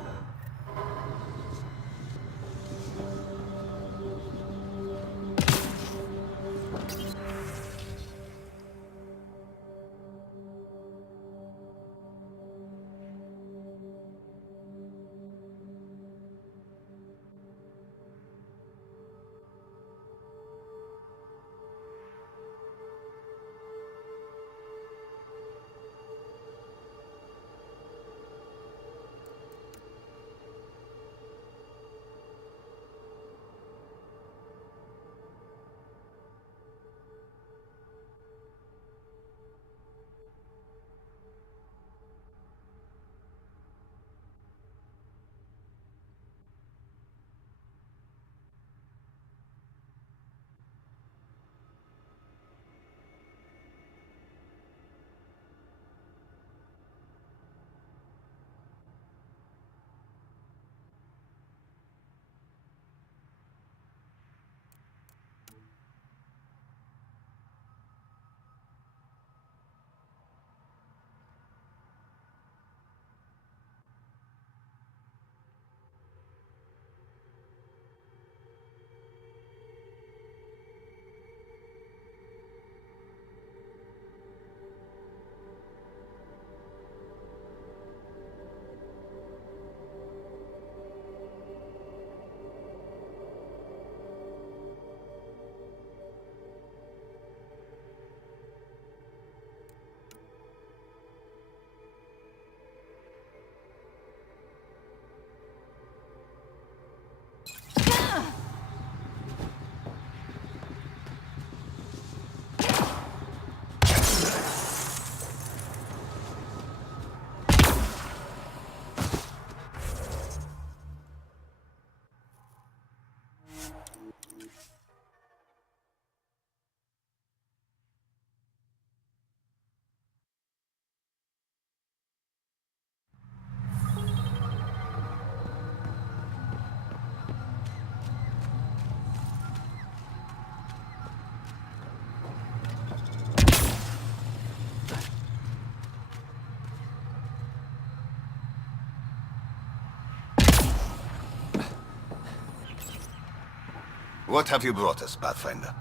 What have you brought us, Pathfinder?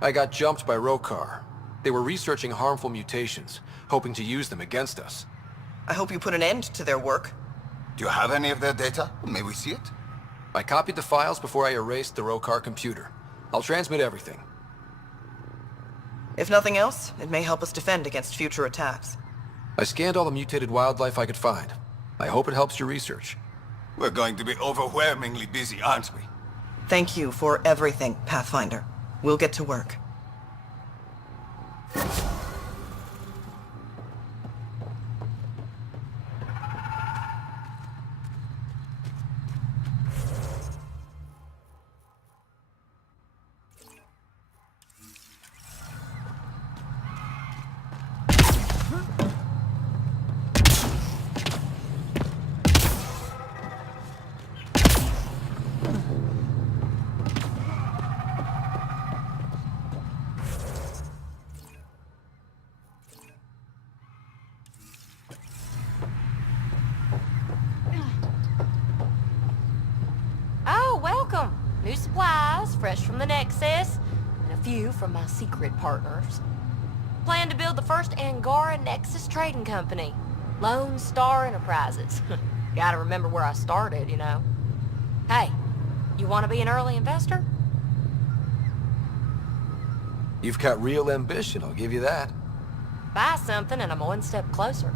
I got jumped by Rokar. They were researching harmful mutations, hoping to use them against us. I hope you put an end to their work. Do you have any of their data? May we see it? I copied the files before I erased the Rokar computer. I'll transmit everything. If nothing else, it may help us defend against future attacks. I scanned all the mutated wildlife I could find. I hope it helps your research. We're going to be overwhelmingly busy, aren't we? Thank you for everything, Pathfinder. We'll get to work. Oh, welcome. New supplies, fresh from the Nexus, and a few from my secret partners. Plan to build the first Angara Nexus trading company. Lone Star Enterprises. Gotta remember where I started, you know. Hey, you want to be an early investor? You've got real ambition, I'll give you that. Buy something and I'm one step closer.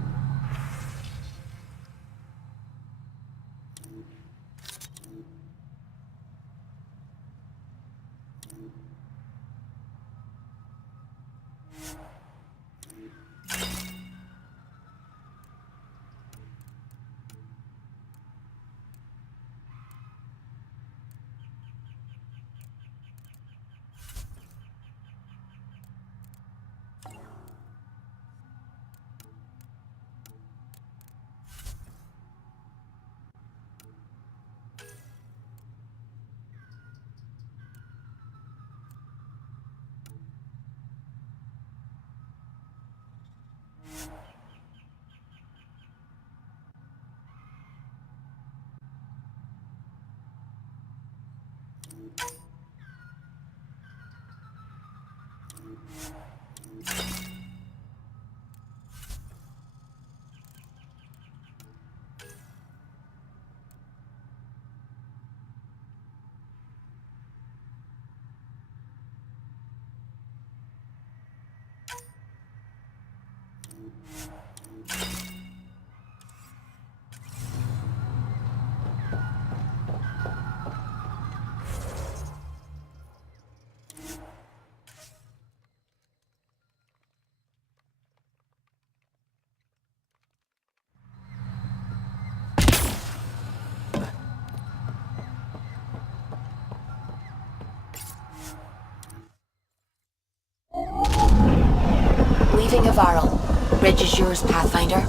Leaving Avarl. Bridge is yours, Pathfinder.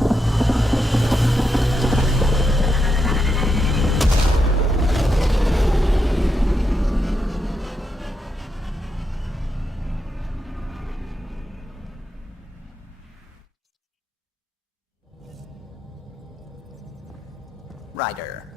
Ryder.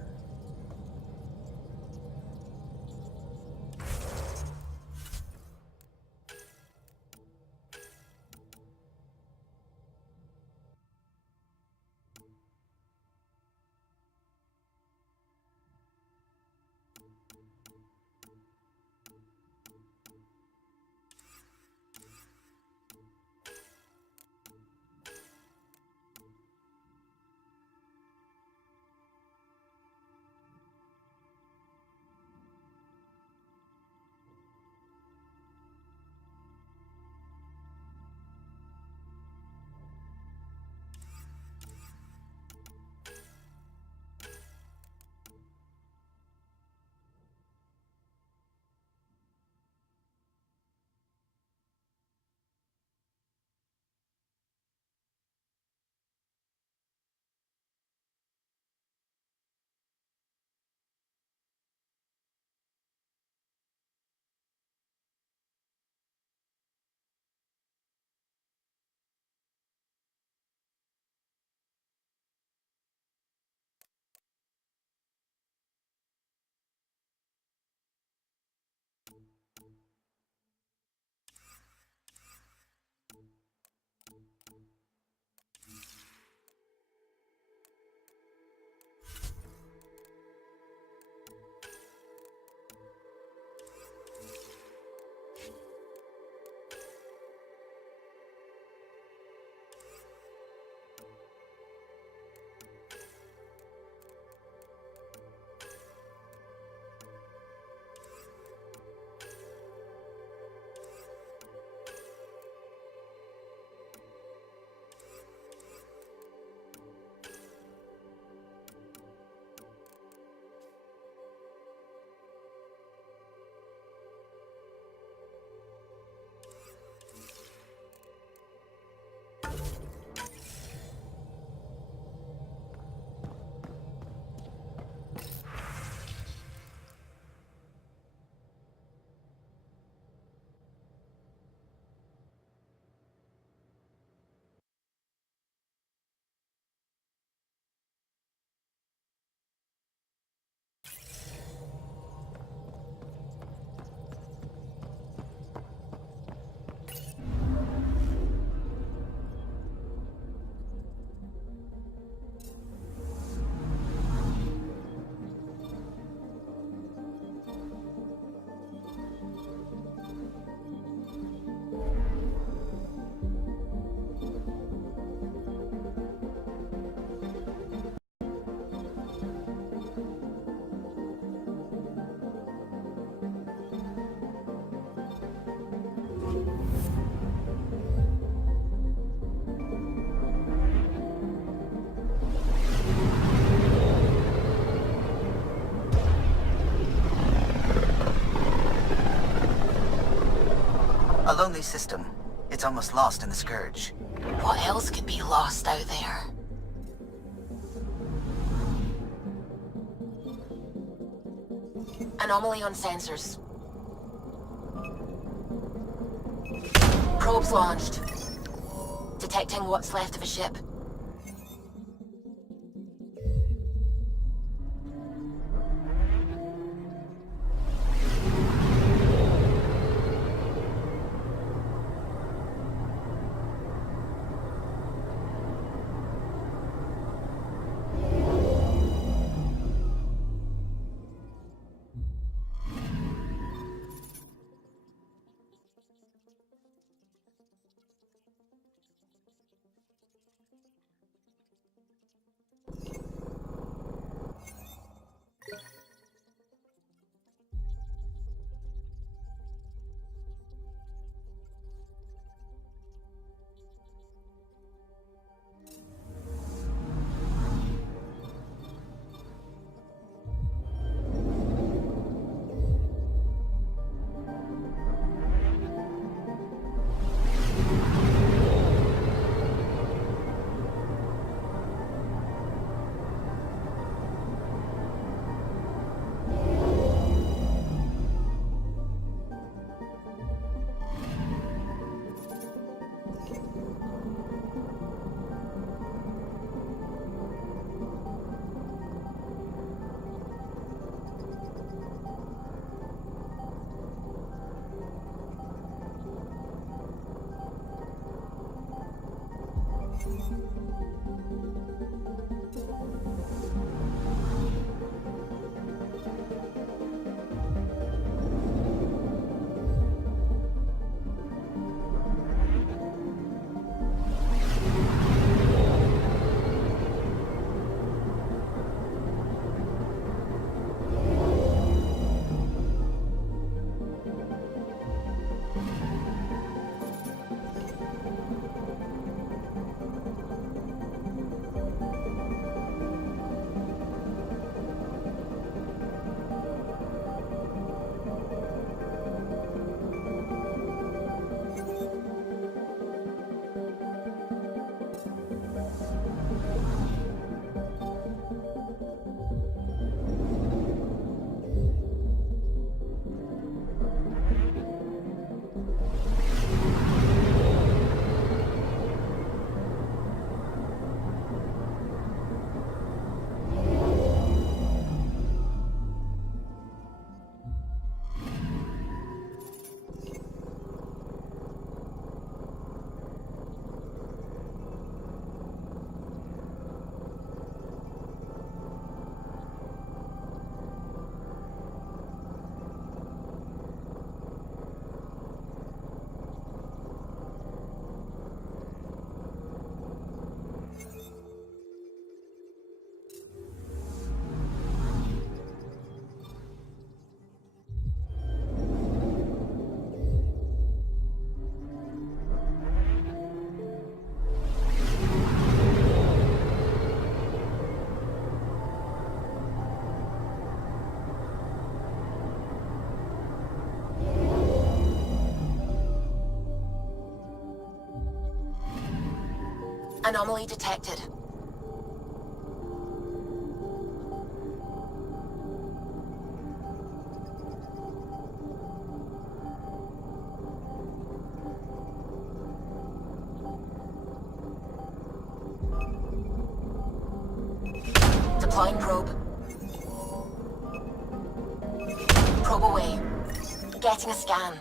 A lonely system. It's almost lost in the Scourge. What else could be lost out there? Anomaly on sensors. Probes launched. Detecting what's left of a ship. Anomaly detected. Deploying probe. Probe away. Getting a scan.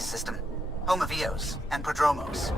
System, home of Eos and Prodromos.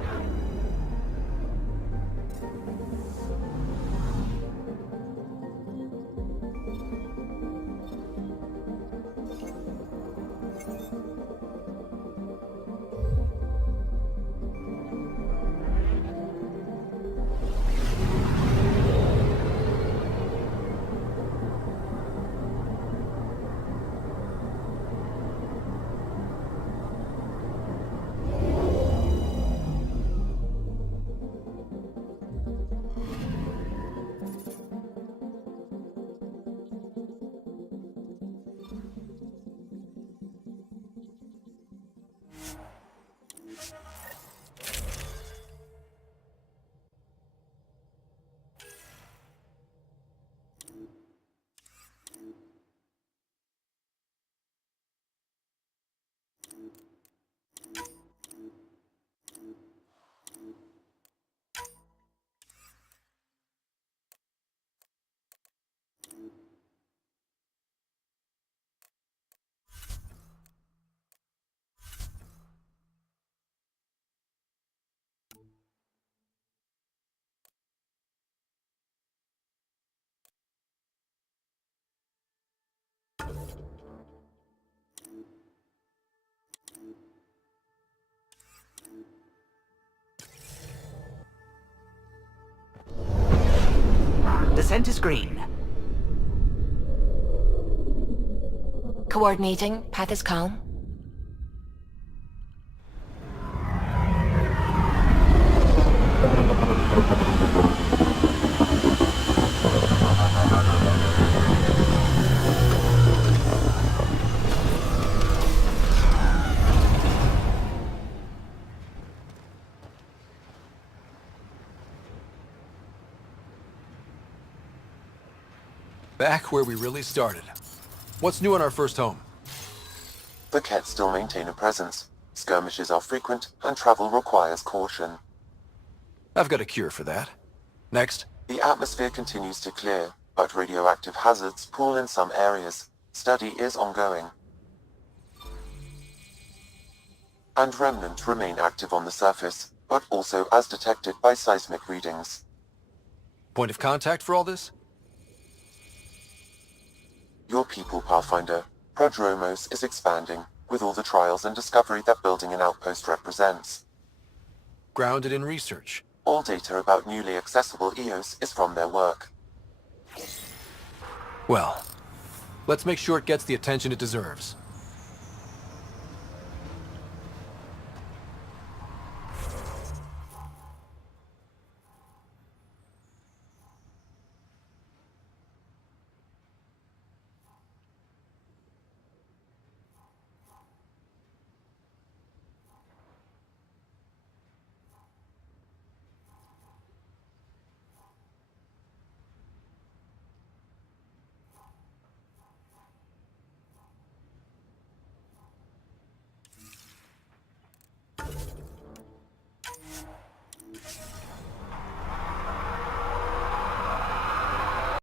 Descent is green. Coordinating. Path is calm. Back where we really started. What's new on our first home? The Kett still maintain a presence. Skirmishes are frequent, and travel requires caution. I've got a cure for that. Next. The atmosphere continues to clear, but radioactive hazards pool in some areas. Study is ongoing. And Remnant remain active on the surface, but also as detected by seismic readings. Point of contact for all this? Your people, Pathfinder. Prodromos is expanding, with all the trials and discovery that building an outpost represents. Grounded in research. All data about newly accessible Eos is from their work. Well, let's make sure it gets the attention it deserves.